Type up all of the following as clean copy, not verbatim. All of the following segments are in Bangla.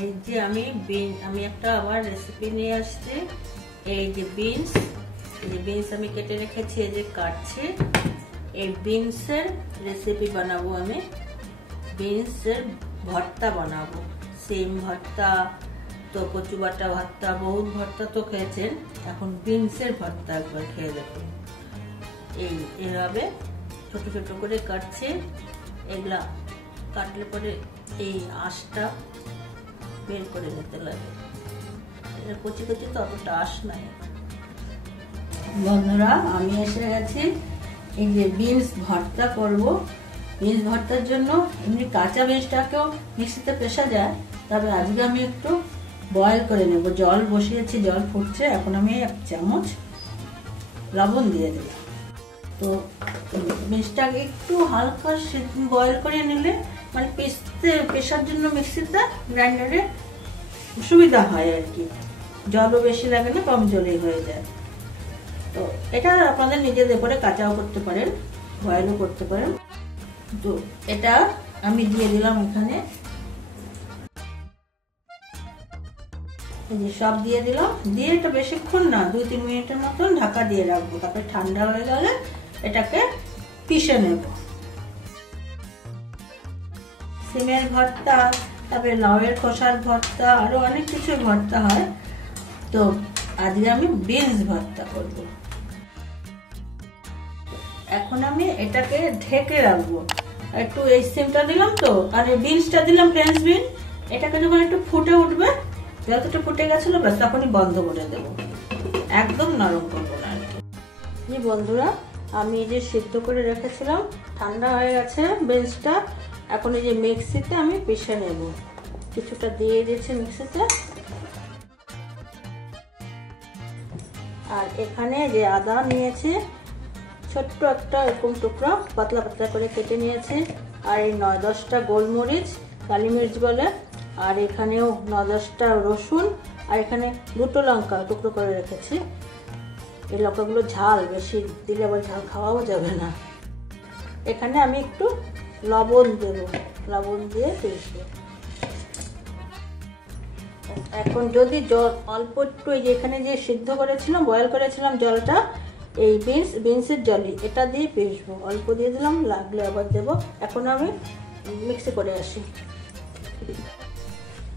এই যে আমি একটা আবার রেসিপি নিয়ে আসছি। এই যে বিনস আমি কেটে রেখেছি, এই যে কাটছি। এই বিনসের রেসিপি বানাবো আমি। বিনসের ভর্তা বানাবো। সিম ভর্তা তো, কচু বাটা ভর্তা, বহুত ভর্তা তো খেয়েছেন, এখন বিনসের ভর্তা একবার খেয়ে দেখুন। এইভাবে ছোট ছোট করে কাটছে। এগুলা কাটলে পরে এই আঁশটা বের করে নিতে লাগে। কচি কচি তো অতটা আঁশ নাই। বন্ধুরা, আমি এসে গেছি। এই যে বিনস ভর্তা করব। বিনস ভর্তার জন্য এমনি কাঁচা বিনসটাকেও মিক্সিতে পেশা যায়, তবে আজকে আমি একটু বয়েল করে নেব। জল বসিয়েছি, জল ফুটছে। এখন আমি 1 চামচ লবণ দিয়ে দিলাম। তো বিনসটাকে একটু হালকা বয়েল করে নিলে মানে পেশার জন্য মিক্সিতে গ্রাইন্ডারে সুবিধা হয় আর কি। জলও বেশি লাগে না, কম জলেই হয়ে যায়। তো এটা আপনাদের নিজেদের করে কাঁচাও করতে পারেন, বয়েলও করতে পারেন। তো এটা আমি দিয়ে দিলাম এখানে। এই যে সব দিয়ে দিলাম। দিয়ে এটা বেশিক্ষণ না, 2-3 মিনিটের মতন ঢাকা দিয়ে রাখবো। তারপরে ঠান্ডা হয়ে গেলে এটাকে পিষে নেব। সিমের ভর্তা, তারপরে লাউয়ের খোসার ভর্তা, আরো অনেক কিছু ভর্তা হয়। তো আজকে আমি বিনস ভর্তা করব। এখন আমি এটাকে ঢেকে রাখবো। একটু এই সিমটা দিলাম তো, আর এই বিনসটা দিলাম ফ্রেঞ্চ বিন। এটাকে যখন একটু ফুটে উঠবে, যতটা ফুটে গেছিল ব্যাস তখনই বন্ধ করে দেবো। একদম নরম করবো না আর কি। বন্ধুরা, আমি এই যে সিদ্ধ করে রেখেছিলাম, ঠান্ডা হয়ে গেছে বিনসটা। এখন এই যে মিক্সিতে আমি পিষে নেব। কিছুটা দিয়ে দিয়েছি মিক্সিতে। আর এখানে যে আদা নিয়েছি, ছোট্ট একটা এরকম টুকরো পাতলা পাতলা করে কেটে নিয়েছি। আর এই 9-10টা গোলমরিচ, কালি মরিচ বলে। আর এখানেও 9-10টা রসুন। আর এখানে 2টো লঙ্কা টুকরো করে রেখেছি। এই লঙ্কাগুলো ঝাল বেশি দিলে আবার ঝাল খাওয়াও যাবে না। এখানে আমি একটু লবণ দেব, লবণ দিয়ে পিষবো। এখন যদি জল অল্প একটু, এই যে এখানে যে সিদ্ধ করেছিলাম, বয়েল করেছিলাম জলটা, এই বিনসের জলই এটা দিয়ে পিষবো। অল্প দিয়ে দিলাম, লাগলে আবার দেবো। এখন আমি মিক্সি করে আসি।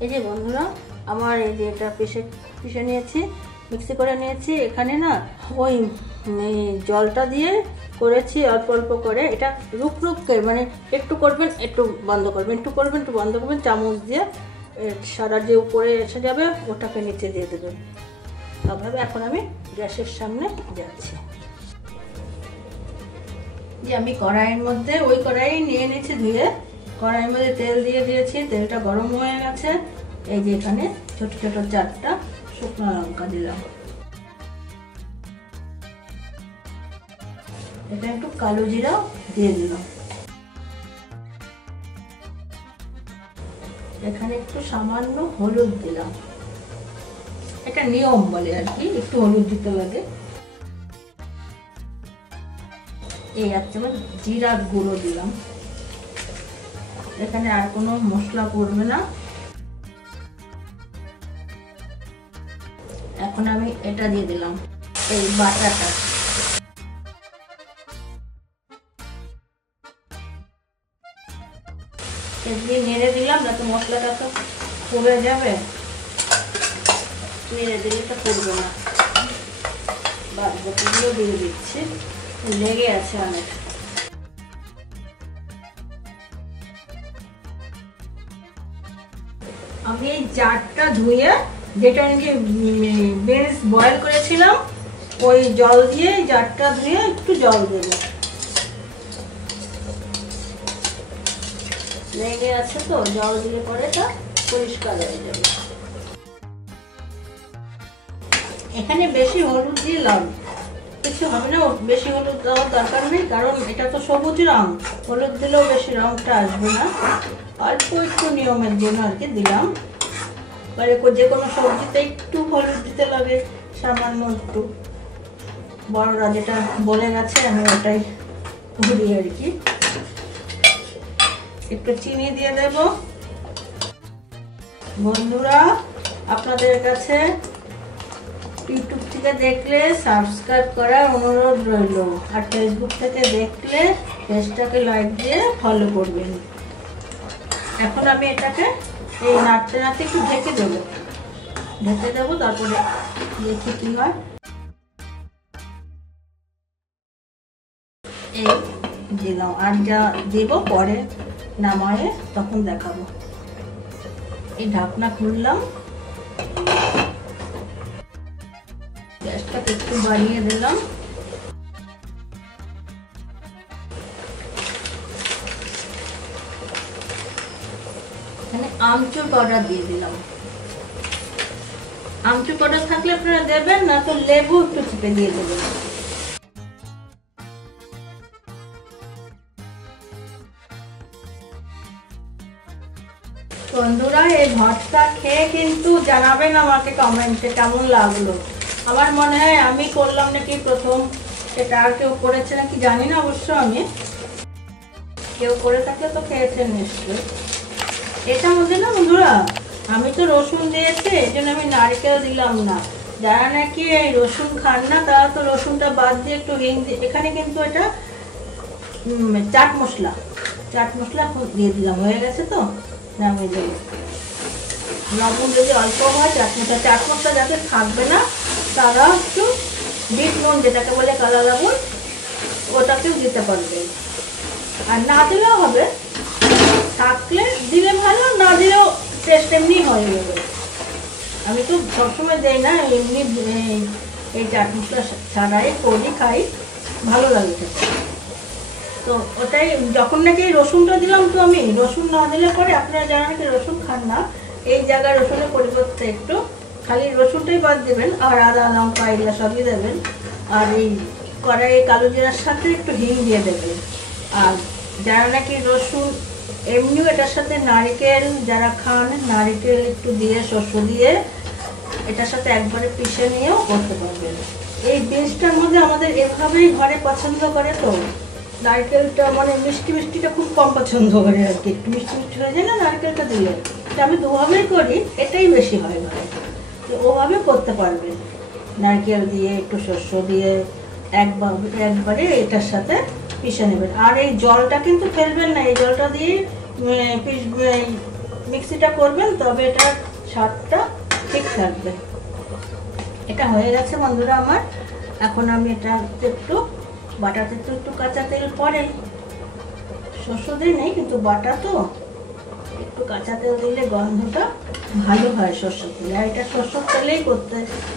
এই যে বন্ধুরা, আমার এই যে এটা পিষে নিয়েছি, মিক্সি করে নিয়েছি। এখানে না ওই জলটা দিয়ে করেছি অল্প অল্প করে। এটা রুকরুককে মানে একটু করবেন, একটু বন্ধ করবেন, একটু করবেন, একটু বন্ধ করবেন। চামচ দিয়ে সারা যে উপরে এসে যাবে ওটাকে নিচে দিয়ে দেবেন। তারপরে এখন আমি গ্যাসের সামনে যাচ্ছি। যে আমি কড়াইয়ের মধ্যে, ওই কড়াই নিয়ে নিয়েছি ধুয়ে, কড়াইয়ের মধ্যে তেল দিয়ে দিয়েছি। তেলটা গরম হয়ে গেছে। এই যে এখানে ছোট ছোট 4টা শুকনো লঙ্কা দিলাম। এটা একটু কালো জিরাও দিয়ে দিলাম। এখানে একটু সামান্য হলুদ দিলাম। এটা নিয়ম বলে আর কি, একটু হলুদ দিতে লাগে। এই 1 চামচ জিরার গুঁড়ো দিলাম। এখানে আর কোনো মশলা পড়বে না। এখন আমি এটা দিয়ে দিলাম, এই বাটাটা। দিয়ে নেড়ে দিলাম, যাতে মশলাটা তো পুড়ে যাবে। নেড়ে দিলে তো পুড়বে না। বাদবাকিগুলো দিয়ে দিচ্ছি, লেগে আছে অনেক। আমি এই জারটা ধুয়ে, যেটা নাকি বিনস বয়েল করেছিলাম, ওই জল দিয়ে জারটা ধুয়ে একটু জল দেব। লেগে আছে তো, জল দিলে পরে এটা পরিষ্কার হয়ে যাবে। এখানে বেশি হলুদ দিয়ে লাভ কিছু হবে না, বেশি হলুদ দেওয়ার দরকার নেই, কারণ এটা তো সবুজ রং। হলুদ দিলেও বেশি রংটা আসবে না। অল্প একটু নিয়মের জন্য আর কি দিলাম। মানে যে কোনো সবজিতে একটু হলুদ দিতে লাগে, সামান্য একটু। বড়রা যেটা বলে গেছে আমি ওটাই করি আর কি। একটু চিনি দিয়ে দেব। বন্ধুরা, আপনাদের কাছে ইউটিউব থেকে দেখলে সাবস্ক্রাইব করার অনুরোধ রইল, আর ফেসবুক থেকে দেখলে পেজটাকে লাইক দিয়ে ফলো করবেন। এখন আমি এটাকে এই নাড়তে নাড়তে একটু ঢেকে দেবো, তারপরে দেখি কি হয়। এই দিলাম, আর যা দেব পরে নামায়ে তখন দেখাবো। এই ঢাকনা খুললাম, গ্যাসটাকে একটু বাড়িয়ে দিলাম। এখানে আমচুর পাউডার দিয়ে দিলাম। আমচুর পাউডার থাকলে আপনারা দেবেন, না তো লেবু একটু চিপে দিয়ে দেবেন। বন্ধুরা, এই ভর্তা খেয়ে কিন্তু জানাবেন আমাকে কমেন্টে কেমন লাগলো। আমার মনে হয় আমি করলাম নাকি প্রথম, এটা আর কেউ করেছে নাকি জানি না, অবশ্য আমি কেউ করে থাকলে তো খেয়েছেন নিশ্চয়ই। এটার মধ্যে না বন্ধুরা, আমি তো রসুন দিয়েছি, এই জন্য আমি নারকেল দিলাম না। যারা নাকি এই রসুন খান না তারা তো রসুনটা বাদ দিয়ে একটু হিং দিয়ে, এখানে কিন্তু এটা চাট মশলা দিয়ে দিলাম। হয়ে গেছে তো, নামিয়ে দেবো। লবণ যদি অল্প হয়, চাট মশলা যাতে থাকবে না তারা একটু বিট নুন, যেটাকে বলে কালা লবণ, ওটাকেও দিতে পারবে। আর না দিলেও হবে, থাকলে দিলে ভালো, না দিলেও টেস্ট এমনি হয়ে যাবে। আমি তো সবসময় দেই না, এমনি এই চাট মশলা ছাড়াই করি, খাই, ভালো লাগে খেতে। তো ওটাই, যখন নাকি রসুনটা দিলাম, তো আমি রসুন না দিলে পরে আপনারা যারা নাকি রসুন খান না, এই জায়গায় রসুনের পরিবর্তে একটু খালি রসুনটাই বাদ দেবেন, আর আদা লঙ্কা এগুলো সবই দেবেন। আর এই কড়াই কালো জিরার সাথে একটু হিং দিয়ে দেবেন। আর যারা নাকি রসুন এমনিও এটার সাথে নারকেল, যারা খান নারকেল একটু দিয়ে, শস্য দিয়ে এটার সাথে একবারে পিষে নিয়েও করতে পারবেন। এই বিনসটার মধ্যে আমাদের এভাবেই ঘরে পছন্দ করে, তো নারকেলটা মানে মিষ্টিটা খুব কম পছন্দ করে আর কি, একটু মিষ্টি হয়ে যায় না নারকেলটা দিলে। আমি দুভাবেই করি, এটাই বেশি হয় ঘরে, তো ওভাবে করতে পারবেন। নারকেল দিয়ে একটু শস্য দিয়ে একবারে এটার সাথে পিষে নেবেন। আর এই জলটা কিন্তু ফেলবেন না, এই জলটা দিয়ে মিক্সিটা করবেন, তবে এটার স্বাদটা ঠিক থাকবে। এটা হয়ে গেছে বন্ধুরা আমার। এখন আমি এটা একটু বাটাতে, তো একটু কাঁচা তেল পরে, শস্য দিই নেই কিন্তু বাটা তো একটু কাঁচা তেল দিলে গন্ধটা ভালো হয় সরষের তেলে। আর এটা সরষের তেলেই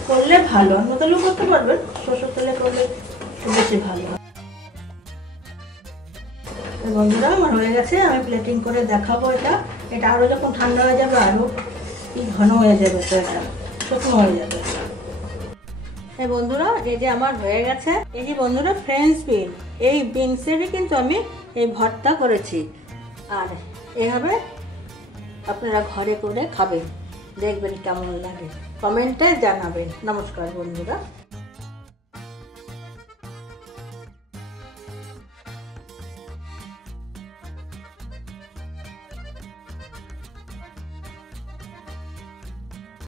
করলে ভালো, অন্য তেলেও করতে পারবেন, সরষের তেলে করলে বেশি ভালো হয়। বন্ধুরা, আমার হয়ে গেছে, আমি প্লেটিং করে দেখাবো। এটা আরও যখন ঠান্ডা হয়ে যাবে আরও কি ঘন হয়ে যাবে, তো এটা শুকনো হয়ে যাবে। বন্ধুরা, এই যে আমার হয়ে গেছে। এই যে বন্ধুরা, ফ্রেঞ্চ বিন, এই বিনসেরই কিন্তু আমি এই ভর্তা করেছি। আর এভাবে আপনারা ঘরে করে খাবেন, দেখবেন কেমন লাগে, কমেন্টে জানাবেন। নমস্কার বন্ধুরা।